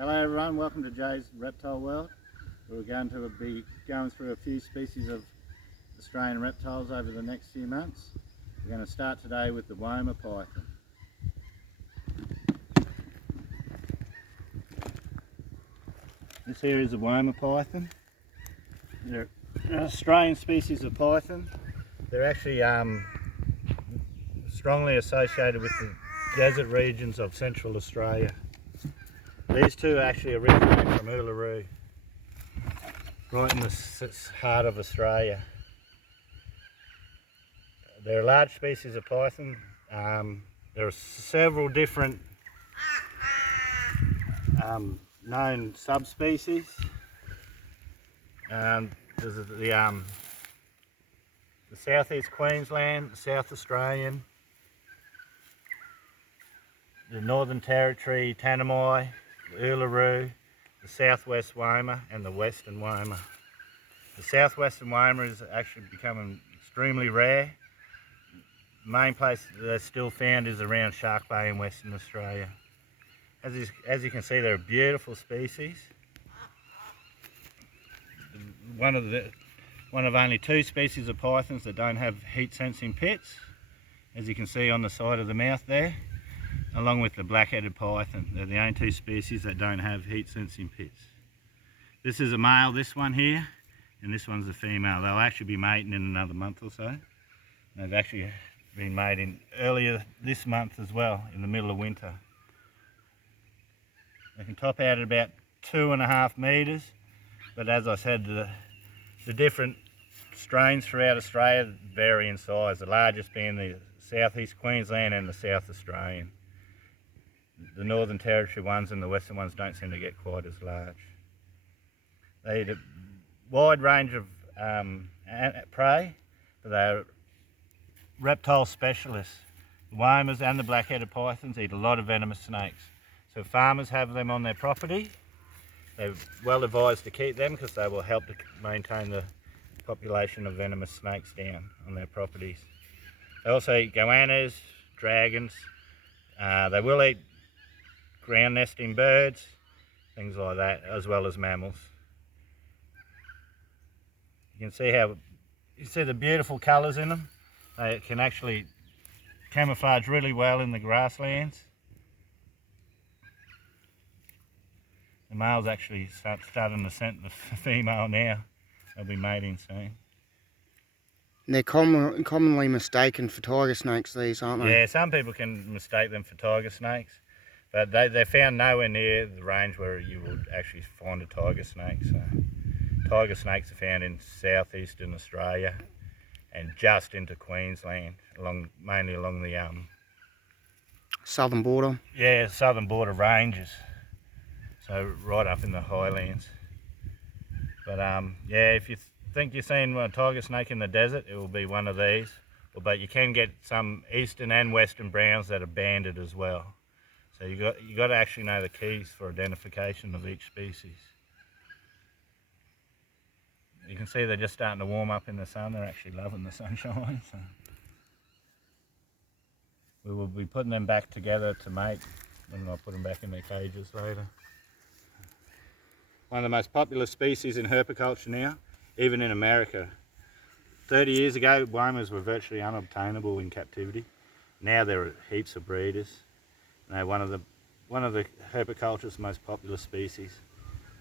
Hello everyone, welcome to Jaysreptileworld. We're going to be going through a few species of Australian reptiles over the next few months. We're going to start today with the Woma python. This here is a Woma python. They're an Australian species of python. They're actually strongly associated with the desert regions of Central Australia. These two actually originate from Uluru, right in the heart of Australia. They're a large species of python. There are several different known subspecies. There's the southeast Queensland, the South Australian, the Northern Territory, Tanami, Uluru, the southwest Woma and the western Woma. The southwestern Woma is actually becoming extremely rare. The main place they're still found is around Shark Bay in Western Australia. As you can see, they're a beautiful species. One of only two species of pythons that don't have heat sensing pits, as you can see on the side of the mouth there, along with the black-headed python. They're the only two species that don't have heat sensing pits. This is a male, this one here, and this one's a female. They'll actually be mating in another month or so. They've actually been mating earlier this month as well, in the middle of winter. They can top out at about 2.5 metres, but as I said, the different strains throughout Australia vary in size, the largest being the southeast Queensland and the South Australian. The Northern Territory ones and the Western ones don't seem to get quite as large. They eat a wide range of prey, but they're reptile specialists. The Womas and the black-headed pythons eat a lot of venomous snakes. So if farmers have them on their property, they're well advised to keep them because they will help to maintain the population of venomous snakes down on their properties. They also eat goannas, dragons. They will eat ground nesting birds, things like that, as well as mammals. You can see the beautiful colours in them. They can actually camouflage really well in the grasslands. The male's actually starting to scent the female now. They'll be mating soon. They're commonly mistaken for tiger snakes, these, aren't they? Yeah, some people can mistake them for tiger snakes, but they're found nowhere near the range where you would actually find a tiger snake. So, tiger snakes are found in southeastern Australia and just into Queensland, mainly along the southern border. Yeah, southern border ranges. So right up in the highlands. But yeah, if you think you're seeing a tiger snake in the desert, it will be one of these. But you can get some eastern and western browns that are banded as well. So you got to actually know the keys for identification of each species. You can see they're just starting to warm up in the sun. They're actually loving the sunshine. So we will be putting them back together to mate, and I'll put them back in their cages later. One of the most popular species in herpiculture now, even in America. 30 years ago, Womas were virtually unobtainable in captivity. Now there are heaps of breeders. They're one of the herpiculture's most popular species.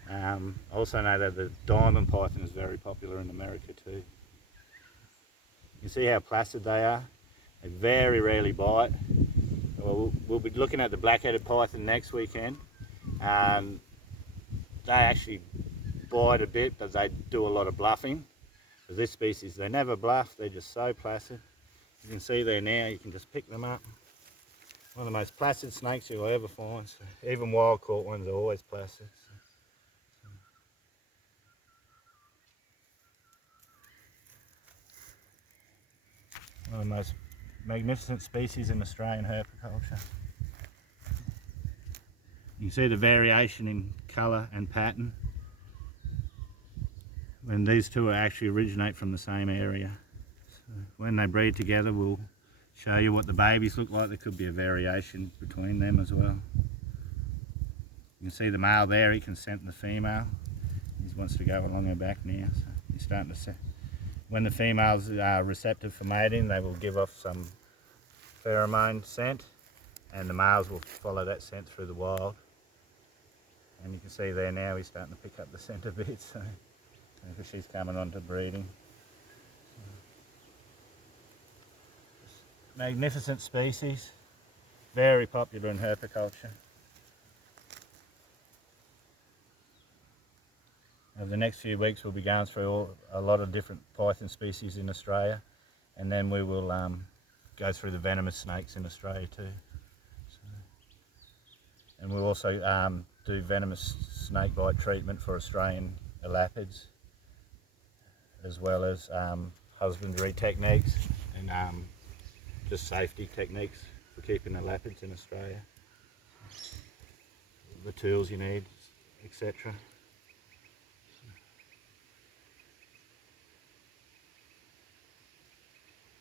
I also know that the diamond python is very popular in America too. You can see how placid they are. They very rarely bite. We'll be looking at the black-headed python next weekend. They actually bite a bit, but they do a lot of bluffing. For this species, they never bluff, they're just so placid. You can see there now, you can just pick them up. One of the most placid snakes you'll ever find. So even wild caught ones are always placid. One of the most magnificent species in Australian herpiculture. You can see the variation in colour and pattern. When these two actually originate from the same area. So when they breed together, we'll show you what the babies look like. There could be a variation between them as well. You can see the male there, he can scent the female. He wants to go along her back now, so he's starting to scent. When the females are receptive for mating, they will give off some pheromone scent, and the males will follow that scent through the wild. And you can see there now he's starting to pick up the scent a bit, so because she's coming on to breeding. Magnificent species, very popular in herpiculture. Over the next few weeks we'll be going through a lot of different python species in Australia, and then we will go through the venomous snakes in Australia too. And we'll also do venomous snake bite treatment for Australian elapids, as well as husbandry techniques and just safety techniques for keeping elapids in Australia. The tools you need, etc.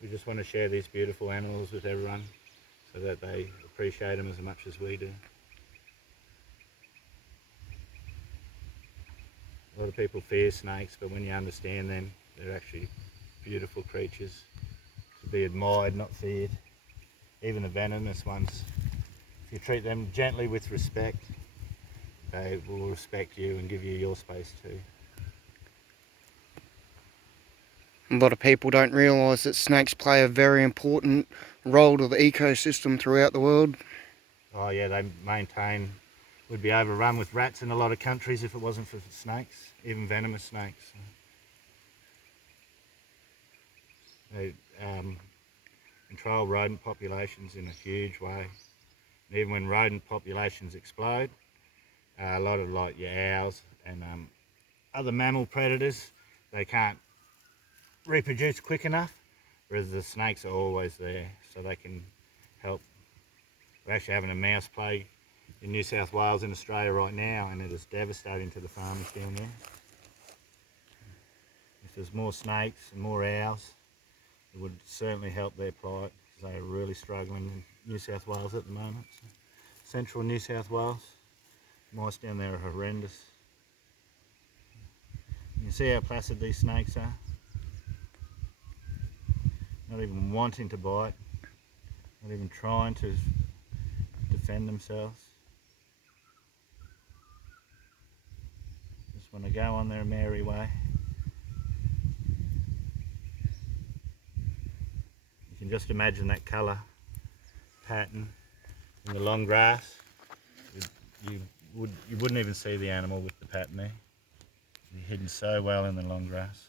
We just want to share these beautiful animals with everyone so that they appreciate them as much as we do. A lot of people fear snakes, but when you understand them, they're actually beautiful creatures to be admired, not feared. Even the venomous ones, if you treat them gently with respect, they will respect you and give you your space too. A lot of people don't realise that snakes play a very important role to the ecosystem throughout the world. Oh yeah, they maintain, would be overrun with rats in a lot of countries if it wasn't for snakes, even venomous snakes. They control rodent populations in a huge way. And even when rodent populations explode, a lot of like your owls and other mammal predators, they can't reproduce quick enough, whereas the snakes are always there, so they can help. We're actually having a mouse plague in New South Wales in Australia right now, and it is devastating to the farmers down there. If there's more snakes and more owls, it would certainly help their plight, because they are really struggling in New South Wales at the moment. So, central New South Wales, mice down there are horrendous. You can see how placid these snakes are. Not even wanting to bite, not even trying to defend themselves. Just want to go on their merry way. You can just imagine that colour pattern in the long grass. You wouldn't even see the animal with the pattern there. They're hidden so well in the long grass.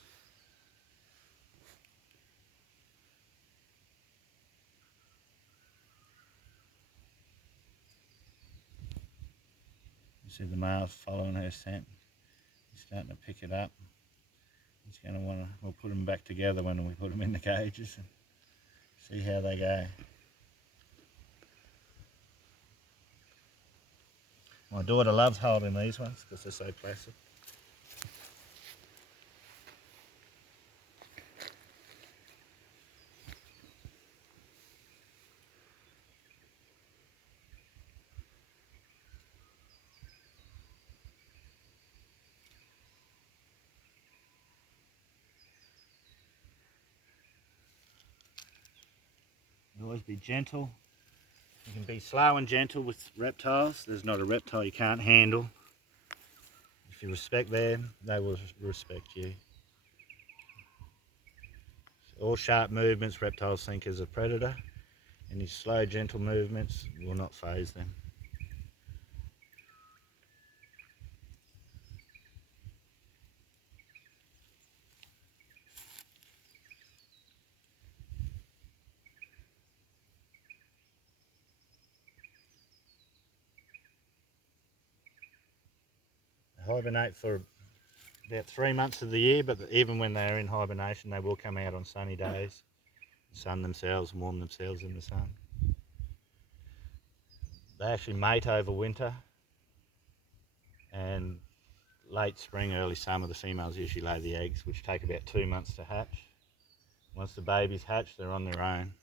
You see the male's following her scent. He's starting to pick it up. He's going to want to, we'll put them back together when we put them in the cages and see how they go. My daughter loves holding these ones because they're so placid. Always be gentle. You can be slow and gentle with reptiles. There's not a reptile you can't handle. If you respect them, they will respect you. All sharp movements reptiles think is a predator. Any slow, gentle movements will not faze them. They hibernate for about 3 months of the year, but even when they're in hibernation, they will come out on sunny days, sun themselves, warm themselves in the sun. They actually mate over winter, and late spring, early summer, the females usually lay the eggs, which take about 2 months to hatch. Once the babies hatch, they're on their own.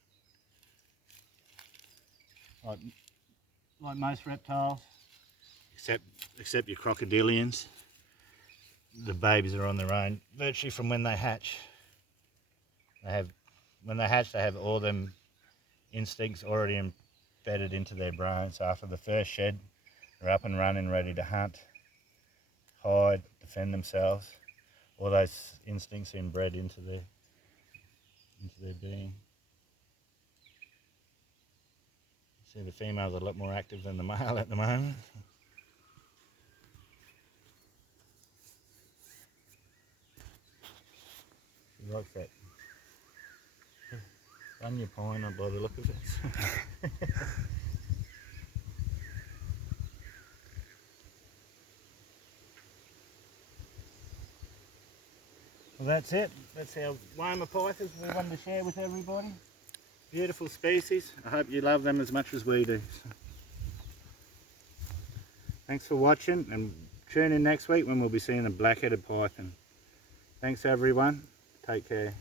Like most reptiles, except your crocodilians. The babies are on their own virtually from when they hatch. When they hatch, they have all them instincts already embedded into their brain. So after the first shed, they're up and running, ready to hunt, hide, defend themselves. All those instincts are inbred into their being. See, the female's a lot more active than the male at the moment. She likes that bunya pine by the look of it. Well, that's it. That's our Woma pythons we wanted to share with everybody. Beautiful species. I hope you love them as much as we do. Thanks for watching, and tune in next week when we'll be seeing the black-headed python. Thanks everyone. Take care.